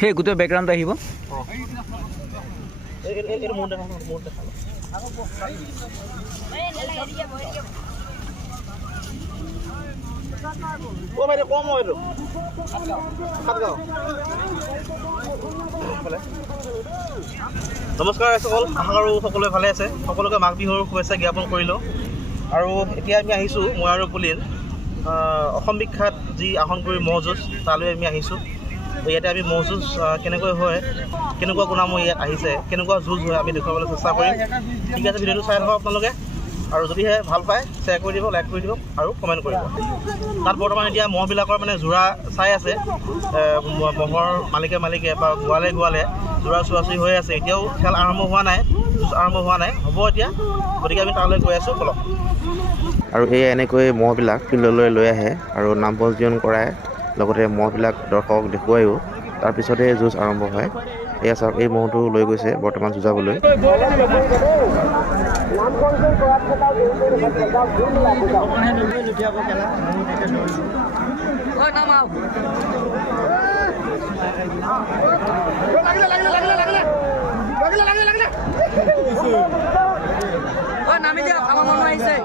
সেই গোটেই বেকগ্ৰাউণ্ড আহিব। নমস্কাৰ সকল, আশা কৰোঁ সকলোৱে ভালে আছে। সকলোকে মাঘ বিহুৰ শুভেচ্ছা জ্ঞাপন কৰিলোঁ। আৰু এতিয়া আমি আহিছোঁ মই আৰু পুলিন অসম বিখ্যাত যি আহনগুৰি ম'হ যুঁজ তালৈ আমি আহিছোঁ। ইয়াতে আমি ম'হ যুঁজ কেনেকৈ হয়, কেনেকুৱা গুণামো ইয়াত আহিছে, কেনেকুৱা যুঁজ হয় আমি দেখুৱাবলৈ চেষ্টা কৰিম। ঠিক আছে, ভিডিঅ'টো চাই থাকক আপোনালোকে। আৰু যদিহে ভাল পায় শ্বেয়াৰ কৰি দিব, লাইক কৰি দিব আৰু কমেণ্ট কৰিব। তাত বৰ্তমান এতিয়া মহবিলাকৰ মানে যোৰা চাই আছে, মহৰ মালিকে বা গোৱালে যোৰা চোৱাচুৰি হৈ আছে। এতিয়াও খেল আৰম্ভ হোৱা নাই, যুঁজ আৰম্ভ হোৱা নাই, হ'ব এতিয়া। গতিকে আমি তালৈ গৈ আছোঁ, বলক। আৰু এই এনেকৈ মহবিলাক ফিল্ডলৈ লৈ আহে আৰু নাম পঞ্জীয়ন কৰায়, লগতে মহবিলাক দৰ্শকক দেখুৱায়ো। তাৰপিছতে যুঁজ আৰম্ভ হয়। এয়া চাওক, এই মহটো লৈ গৈছে বৰ্তমান যুঁজাবলৈ। নামি দিয়ক, আমাৰ মানুহ আহিছে।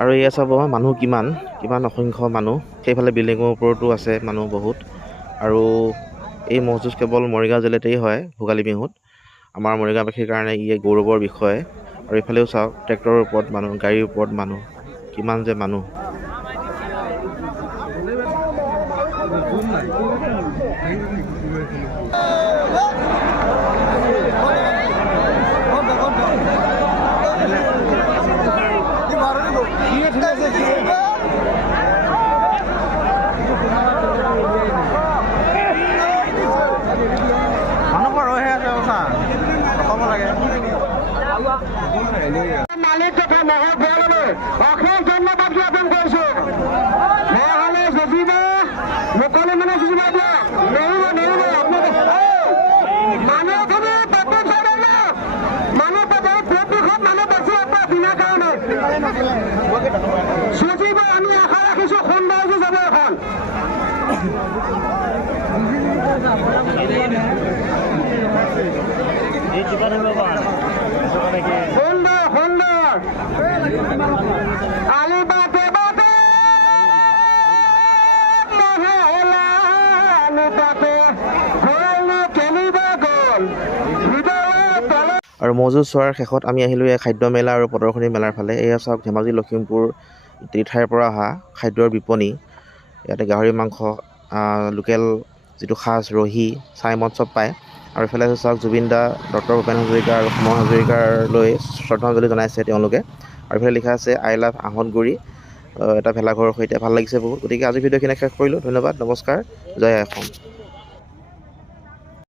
আৰু এয়া চাব মানুহ কিমান অসংখ্য মানুহ। সেইফালে বিল্ডিঙৰ ওপৰতো আছে মানুহ বহুত। আৰু এই ম'হ যুঁজ কেৱল মৰিগাঁও জিলাতেই হয় ভোগালী বিহুত। আমাৰ মৰিগাঁওবাসীৰ কাৰণে ই গৌৰৱৰ বিষয়। আৰু এইফালেও চাওক, ট্ৰেক্টৰৰ ওপৰত মানুহ, গাড়ীৰ ওপৰত মানুহ, কিমান যে মানুহ। মালিক তথা মহৰ গোৱাললৈ অশেষ ধন্যবাদ জ্ঞাপন কৰিছোঁ। মহলে যুঁজিব, মুকলি মানে যুঁজিব দিয়ক। নেৰিব মানুহখিনি প্ৰত্যেক মানুহ প্ৰত্যেকত মানুহ বেছি আপোনাৰ বিনা কাৰণে যুঁজিব। আমি আশা ৰাখিছোঁ সুন্দৰ যুঁজ হ'ব এখন। সুন্দৰ আলি বাটে বাটে আৰু ম'হ যুঁজ চোৱাৰ শেষত আমি আহিলোঁ এই খাদ্য মেলা আৰু প্ৰদৰ্শনী মেলাৰ ফালে। এয়া চাওক, ধেমাজি লখিমপুৰ তীৰ্থাইৰ পৰা অহা খাদ্যৰ বিপণী। ইয়াতে গাহৰি মাংস, লোকেল যিটো সাজ, ৰহি, চাইমদ চব পায়। আৰু এইফালে চাওক, জুবিন দা, ডক্টৰ ভূপেন হাজৰিকা আৰু সমৰ হাজৰিকালৈ শ্ৰদ্ধাঞ্জলি জনাইছে তেওঁলোকে। আৰু এইফালে লিখা আছে আই লাভ আহনগুৰি, এটা ভেলাঘৰৰ সৈতে। ভাল লাগিছে বহুত। গতিকে আজি ভিডিঅ'খিনি শেষ কৰিলোঁ। ধন্যবাদ, নমস্কাৰ, জয় অসম।